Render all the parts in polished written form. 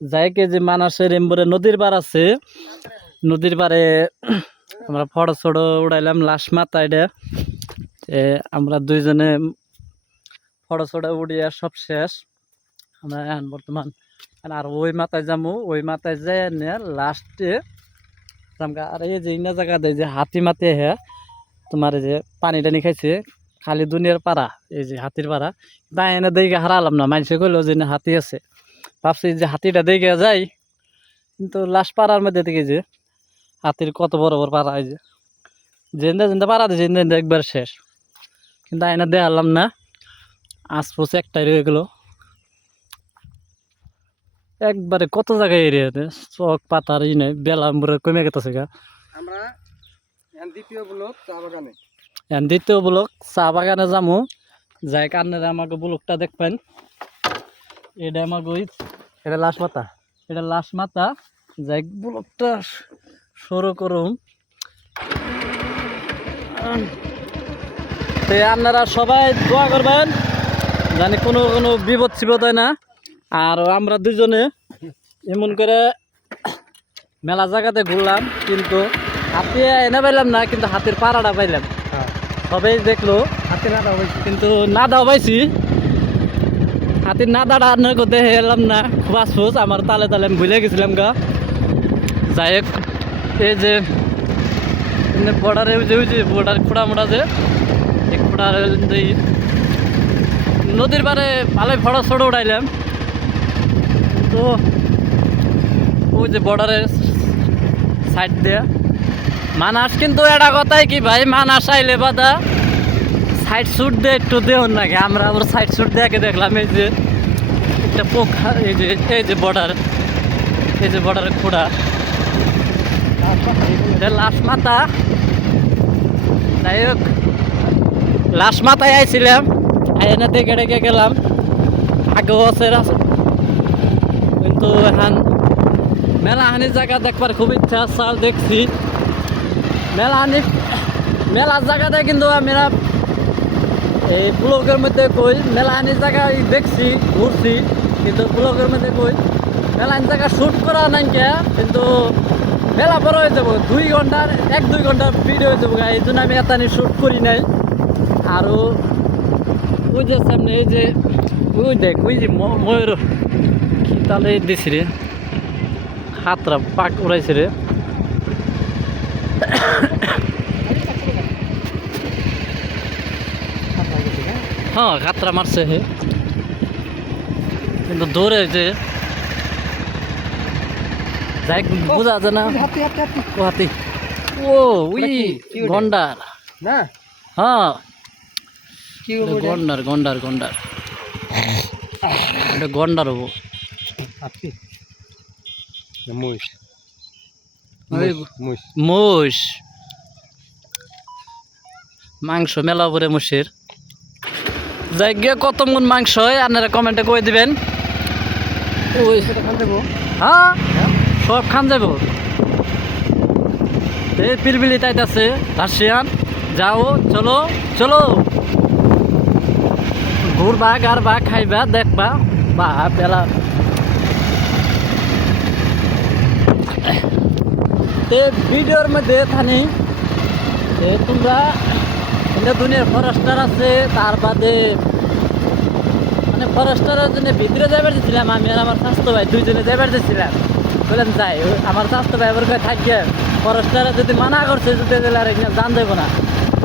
যাইকে যে মানাসের এমবরে নদীর পার আছে, নদীর পারে আমরা ফটো ছড়ো উড়াইলাম লাশ মাথা এটা। আমরা দুইজনে ফটো ছড়ো উড়িয়া সব শেষ। আমরা এখন বর্তমান আর ওই মাথায় যাবো, ওই মাথায় যাই নিয়ে লাস্টে আর এই যে ইনা জায়গা দেয় যে হাতি মাতে হ্যাঁ তোমার এই যে পানি টানি খাইছে খালি দুনিয়ার পাড়া, এই যে হাতির পাড়া। তাই এনে দেখে হারালাম না, মানুষে কইলো যে হাতি আছে, ভাবছি যে হাতিটা দেখে যাই, কিন্তু লাশ পাড়ার মধ্যে থেকে যে হাতির কত বড় বড় পাড়া, এই যে জেন্দা জেন্দা পাড়া দিয়েছে জেন্দা একবার শেষ, কিন্তু এনে দেখালাম না। আশপাশ একটাই রয়ে গেলো, একবারে কত জায়গায় এরিয়াতে চক পাতার ই নেই, বেলা মুড়ে কমে গেছে গা। আমরা দ্বিতীয় ব্লক চা বাগানে, দ্বিতীয় ব্লক চা বাগানে যাবো, যাই কারণে আমাকে ব্লকটা দেখবেন। এটা আমাকে ওই এটা লাশ মাথা, এটা লাশ মাথা, যাই ব্লকটা শুরু করুন। তো আপনারা সবাই দোয়া করবেন জানি কোনো কোনো বিপদ সিপদ হয় না। আর আমরা দুজনে এমন করে মেলা জায়গাতে ঘুরলাম, কিন্তু হাতি এনে পাইলাম না, কিন্তু হাতির পাড়াটা পাইলাম। সবাই দেখলো হাতে না দাও পাইছি, কিন্তু না দাও পাইছি, হাতির না দাঁড়া দেখে এলাম না। খুব আফসোস, আমার তালে তালে আমি ভুলে গেছিলাম গা। যাই হোক, এই যে বর্ডারে ওই যে বর্ডার খোড়া মোড়া যে খোড়ার নদীর পারে ভালোই ফটো ছড়ো উঠাইলাম। তো ওই যে বর্ডারের সাইড দিয়ে মানাস, কিন্তু এটা কথাই কি ভাই, মানাস আইলে বাদা সাইড শুট দিয়ে একটু দেও নাকি। আমরা আবার সাইড শুট দেখে দেখলাম এই যে একটা পোখা, এই যে বর্ডার, এই যে বর্ডারের খোড়া, লাশ মাথা। যাই হোক, লাশ মাথায় আইছিলাম, আইনা দেখে ডেকে গেলাম, আগেও আছে কিন্তু এখন মেলাহানি জায়গা দেখবার খুব ইচ্ছা আছে, দেখছি মেলার জায়গাতে, কিন্তু আমরা এই ব্লগের মধ্যে কই মেলাহানি জায়গা দেখছি ঘুরছি, কিন্তু ব্লগের মধ্যে কই মেলাহানি জায়গা শ্যুট করা নাই কে, কিন্তু মেলা বড় হয়ে যাবো 2 ঘন্টার 1-2 ঘন্টার ভিডিও হয়ে যাবো, এই জন্য আমি এতানি শ্যুট করি নাই। আরও ওই যে সামনে এই যে ওই দেখ ওই যে ময়ূর কি তাহলে দিছি রে, হাতরা পাক উড়াইছে রে। হ্যাঁ খাতরা মারছে হে, কিন্তু দৌড়ে যে যাই বোঝা যায় না। হাতি ও ওই গন্ডার না, হ্যাঁ কি গন্ডার গন্ডার গন্ডার, এটা গন্ডার হবো। হাতি মুশ মোষ মাংস মেলা উপরে মোষের। যাই গিয়ে কত মন মাংস হয় আপনারা কমেন্টে কয়ে দিবেন। ওই হ্যাঁ সব খান যাব, এই পিলপিলি তাইত আছে রাশিয়ান। যাও চলো চলো, ঘুরবা গারবা খাইবা দেখবা বা বেলা। ভিডিওর মধ্যে থানি তোমরা দুনিয়ার ফরেস্টার আছে, তার বাদে মানে ফরেস্টারের জন্য ভিতরে যাইবার দিয়েছিলাম আমি আর আমার স্বাস্থ্য ভাই, দুইজনে যাইবার দিয়েছিলাম। বললাম যাই, আমার স্বাস্থ্য ভাই এবার থাকবে, ফরেস্টারে যদি মানা করছে যদি আর জান দেবো না,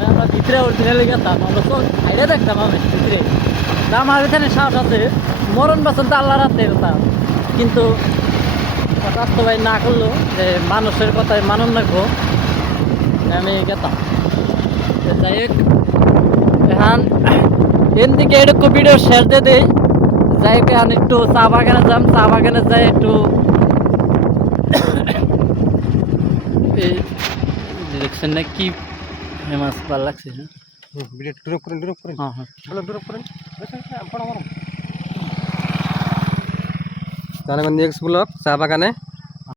আমরা ভিতরে অরিজিনালি গেতাম, আমরা তো সাইডে দেখতাম আমি ভিতরে। আমার এখানে সাহস আছে, মরণ বাসন তো আল্লাহ রাতে যেতাম, কিন্তু স্বাস্থ্য ভাই না করলো যে মানুষের কথায় মানন রাখবো, আমি গেতাম। যাই হোক, এখন এর দিকে এরকম ভিডিও শেয়ার দিয়ে দিই। যাই হোক, এখন একটু চা বাগানে যাম, চা বাগানে যাই একটু দেখছেন না কি ফেমাস ভালো লাগছে। তাহলে নেক্সট ব্লগ চা বাগানে।